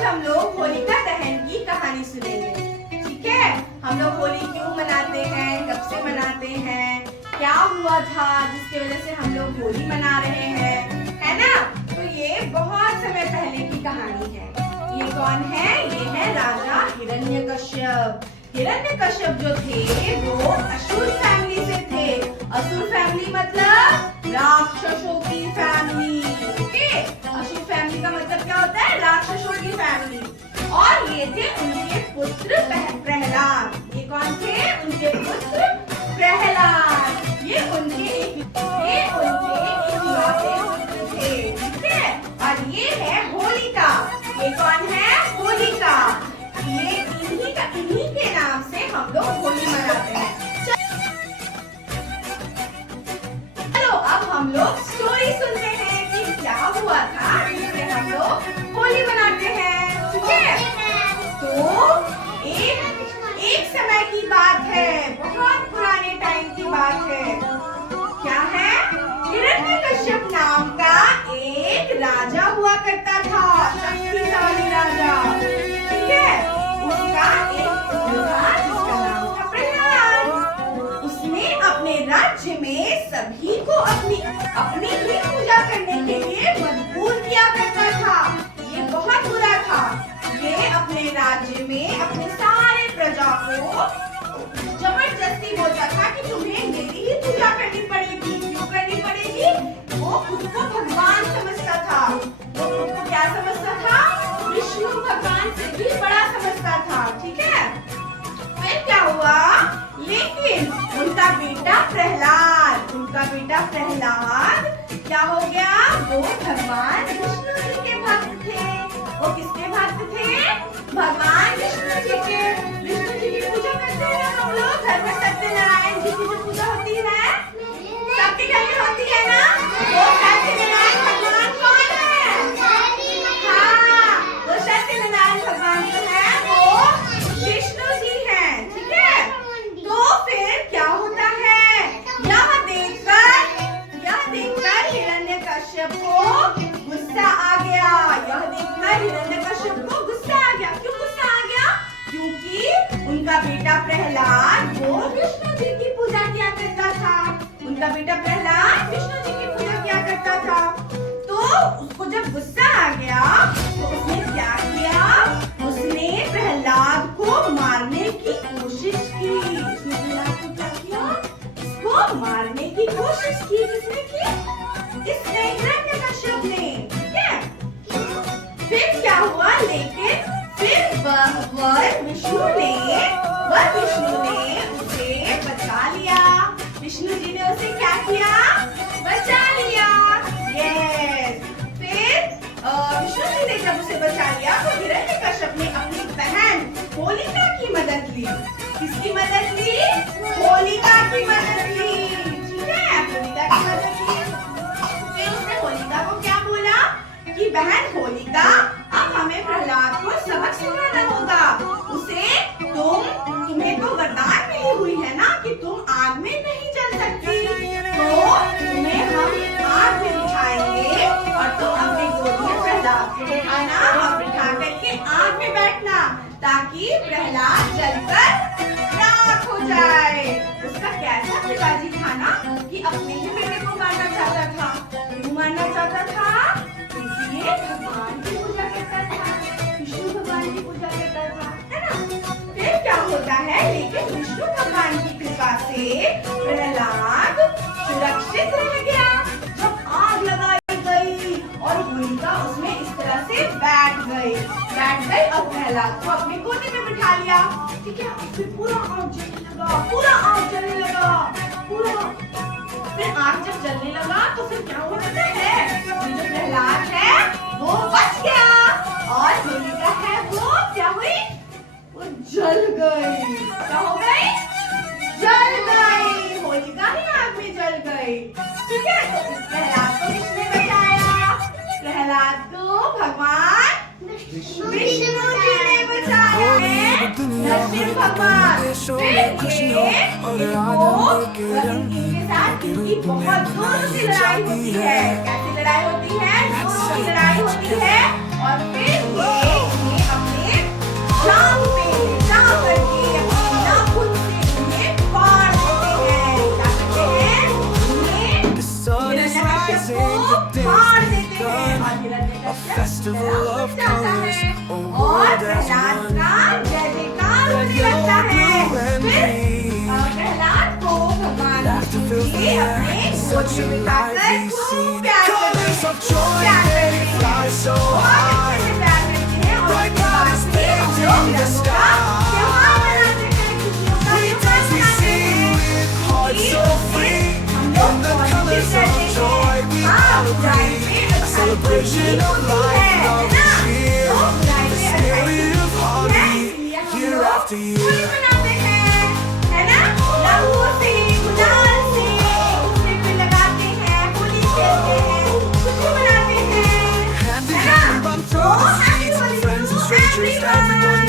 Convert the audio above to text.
आज हम लोग होलिका दहन की कहानी सुनेंगे। ठीक है, हम लोग होली क्यों मनाते हैं, कब से मनाते हैं, क्या हुआ था जिसकी वजह से हम लोग होली मना रहे हैं, है ना। तो ये बहुत समय पहले की कहानी है। ये कौन है? ये है राजा हिरण्यकश्यप। हिरण्यकश्यप जो थे वो असुर फैमिली से थे। असुर फैमिली मतलब राक्षसों की फैमिली। ओके, असुर फैमिली का मतलब क्या होता है? राक्षसों की फैमिली। और ये थे उनके पुत्र प्रहलाद। ये कौन थे? उनके पुत्र प्रहलाद। ये उनके इकलौते पुत्र थे। ठीक है, और ये है होलिका। ये कौन है? होलिका। ये इन्हीं के नाम से हम लोग होली मनाते हैं। चलो अब हम लोग स्टोरी सुनते हैं कि क्या हुआ था जिससे हम लोग होली मनाते हैं। ठीक है, तो एक समय की बात है, बहुत पुराने टाइम की बात है। क्या है? हिरण्यकश्यप नाम का एक राजा हुआ करता था, शक्तिशाली राजा। ठीक है, उसका एक पुत्र था जिसका नाम था प्रहलाद। उसने अपने राज्य में सभी को अपनी ही पूजा करने के लिए मजबूर किया करता था। ये बहुत बुरा था। ये अपने राज्य में अपने सारे प्रजा को जबरदस्ती बोलता था कि तुम्हें मेरी ही पूजा करनी पड़ेगी। क्यों करनी पड़ेगी? वो खुद को भगवान समझता था। वो खुद को क्या समझता था? विष्णु भगवान से भी बड़ा समझता था। ठीक है, फिर क्या हुआ? लेकिन उनका बेटा प्रहलाद क्या हो गया? वो भगवान विष्णु जी के भक्त थे। वो किसके भक्त थे? भगवान विष्णु जी के। विष्णु जी की पूजा करते हैं हम लोग घर में। सत्यनारायण जी की जो पूजा होती है सबके घर में होती है ना। वो सत्यनारायण भगवान कौन है? हाँ, वो सत्यनारायण भगवान जो है वो विष्णु जी हैं। ठीक है, तो फिर क्या होता है? यह देखकर हिरण्यकश्यप को गुस्सा आ गया। क्यों गुस्सा आ गया? क्योंकि उनका बेटा प्रहलाद वो विष्णु जी की पूजा किया करता था। तो उसको जब गुस्सा आ गया तो उसने क्या किया? उसने प्रहलाद को मारने की कोशिश की। उसको मारने की कोशिश की। किसने की? इसने, हिरण्यकश्यप ने। ठीक है, फिर क्या हुआ? लेकिन फिर विष्णु ने उसे बचा लिया। विष्णु जी ने उसे क्या किया? बचा लिया। यस, फिर विष्णु जी ने जब उसे बचा लिया तो हिरण्यकश्यप ने अपनी बहन होलिका की मदद ली। किसकी मदद ली? होलिका की मदद ली। ठीक है, होलिका की मदद ली। फिर उसने होलिका को क्या बोला कि बहन होलिका, अब हमें प्रहलाद को सबक सिखाना होगा। तुम्हें तो वरदान मिली हुई है ना कि तुम आग में नहीं जल सकती। तो तुम्हें हम आग में बिठाएंगे और तुम अपने गोद में प्रहलाद को बिठाना और बिठा करके आग में बैठना ताकि प्रहलाद जलकर राख हो जाए। उसका कैसा पिताजी था ना कि अपने ही बेटे को मारना चाहता था। क्यों मारना चाहता था? इसलिए भगवान की पूजा करता था, विष्णु भगवान की पूजा करता था, है ना। फिर क्या होता है? लेकिन विष्णु भगवान की कृपा से प्रहलाद सुरक्षित रह गया। जब आग लगाई गई और होलिका उसमें इस तरह से बैठ गई और प्रहलाद को अपने गोदी में बिठा लिया। ठीक है, फिर पूरा आग जलने लगा। फिर आग जब जलने लगा तो फिर क्या हो रहा है? जो प्रहलाद है वो बच गया और होलिका है वो क्या हुई? वो जल गई। क्या हो गई? जल गई। होलिका ही आग में जल गई। ठीक है, तो प्रहलाद को किसने बचाया? प्रहलाद को भगवान विष्णु जी ने बचाया है। नरसिंह भगवान। इनके साथ इनकी बहुत जोरों की लड़ाई होती है। कैसी लड़ाई होती है? जोरों की लड़ाई होती है। और फिर ये festival of colors. A और world as प्रहलाद one. का जय जयकार Red, होने लगता yellow, है। blue, and फिर green. प्रहलाद को भगवान Laughter fills the ji air. अपने Such गोद a में बिठाकर lively खूब scene. प्यार करते Colors हैं, of खूब joy, प्यार they करते fly हैं। so बहुत high. अच्छे से प्यार करते हैं और Bright उसके बाद colors फिर हम painting लोग the रंगों का sky. त्योहार मनाते हैं, खुशियों का We त्योहार dance, we मनाते sing हैं। with hearts so free. हम लोग In the positive colors of रहते joy, हैं। we हाँ, all बुराई agree. पे A अच्छाई celebration की of होती life, है love ना? and cheer. तो बुराई The पे अच्छाई की spirit of होती है, harmony, इसलिए हम year लोग after होली year. मनाते हैं, है ना? रंगों से, गुलाल से एक दूसरे पे लगाते हैं, होली खेलते हैं, खुशी मनाते हैं, Hand in है ना? hand, run तो through the happy streets, Holi friends and to strangers, everyone!